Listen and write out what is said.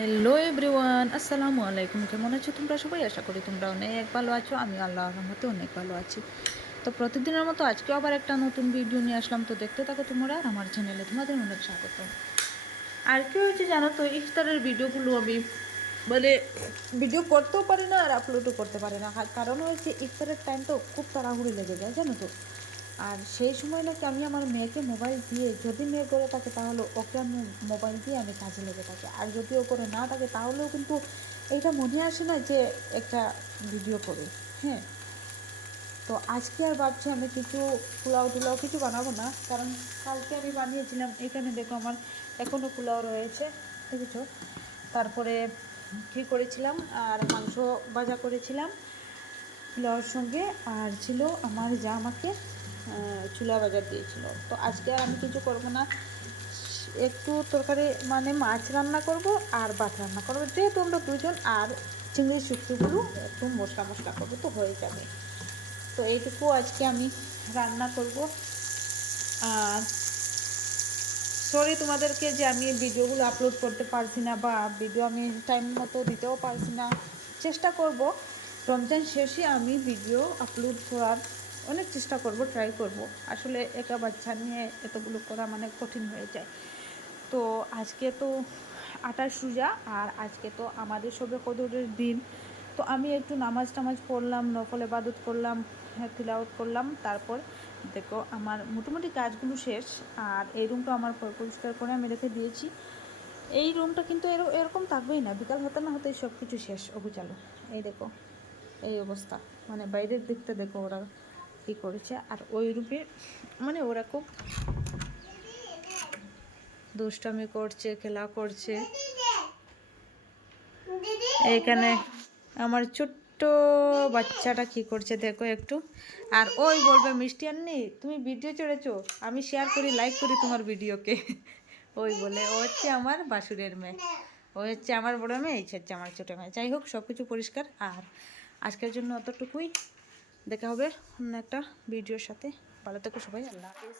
Hello everyone আসসালামু আলাইকুম কেমন আছো তোমরা সবাই? আশা করি তোমরা অনেক ভালো আছো। আমি আল্লাহ রহমতে অনেক ভালো আছি। তো প্রতিদিনের মতো আজকেও আবার একটা নতুন ভিডিও নিয়ে আসলাম। তো দেখতে থাকো তোমরা আমার চ্যানেলে তোমাদের অনেক স্বাগত। আর কি হয়েছে জানো তো? ইফতারের ভিডিওগুলো আমি মানে ভিডিও করতেও পারি না আর আপলোডও করতে পারি না। কারণ হয়েছে, ইফতারের টাইম তো খুব তাড়াহুড়ি লেগে যায়, জানো তো? আর সেই সময় নাকি আমি আমার মেয়েকে মোবাইল দিয়ে, যদি মেয়ে করে থাকে তাহলে ওকে আমি মোবাইল দিয়ে আমি কাজে লেগে থাকি। আর যদি ও করে না থাকে তাহলেও কিন্তু এটা মনে আসে না যে একটা ভিডিও করে হ্যাঁ? তো আজকে আর ভাবছি আমি কিছু পোলাও টুলাও কিছু বানাবো না, কারণ কালকে আমি বানিয়েছিলাম। এখানে দেখো আমার এখনও পোলাও রয়েছে, দেখেছ? তারপরে কী করেছিলাম? আর মাংস ভাজা করেছিলাম। পোলাওর সঙ্গে, আর ছিল আমার যা আমাকে চুলা বাজার দিয়েছিল। তো আজকে আর আমি কিছু করব না। একটু তরকারি মানে মাছ রান্না করব আর ভাত রান্না করব। যেহেতু আমরা দুজন আর চিংড়ির শুক্তোগুলো একটু মশলা মশলা করব তো হয়ে যাবে। তো এইটুকু আজকে আমি রান্না করব। আর সরি তোমাদেরকে যে আমি ভিডিওগুলো আপলোড করতে পারছি না বা ভিডিও আমি টাইম মতো দিতেও পারছি না। চেষ্টা করব। রমজান শেষে আমি ভিডিও আপলোড করার অনেক চেষ্টা করব ট্রাই করব। আসলে একা বাচ্চা নিয়ে এতগুলো করা মানে কঠিন হয়ে যায়। তো আজকে তো আটাশ সুজা আর আজকে তো আমাদের সবে কদরের দিন। তো আমি একটু নামাজ টামাজ পড়লাম, নফল এবাদত করলাম হ্যাঁ তিলাওয়াত করলাম। তারপর দেখো আমার মোটামুটি কাজগুলো শেষ আর এই রুমটা আমার পরিষ্কার করে আমি রেখে দিয়েছি। এই রুমটা কিন্তু এর- এরকম থাকবেই না, বিকাল হতে না হতেই সব কিছু শেষ অগুচালো এই দেখো, এই অবস্থা। মানে বাইরের দিকটা দেখো ওরা কী করেছে। আর ওই রূপে মানে ওরা খুব দুষ্টামি করছে খেলা করছে। এখানে আমার ছোট্ট বাচ্চাটা কি করছে দেখো একটু। আর ওই বলবে, মিষ্টি আননি, তুমি ভিডিও চড়েছো? আমি শেয়ার করি লাইক করি তোমার ভিডিওকে। ওই বলে, ও হচ্ছে আমার বাসুরের মেয়ে। ও হচ্ছে আমার বড় মেয়ে, এই হচ্ছে আমার ছোটো মেয়ে। যাই হোক সব কিছু পরিষ্কার। আর আজকের জন্য অতটুকুই। দেখা হবে অন্য একটা ভিডিওর সাথে। ভালো থেকো সবাই আল্লাহ হাফিজ।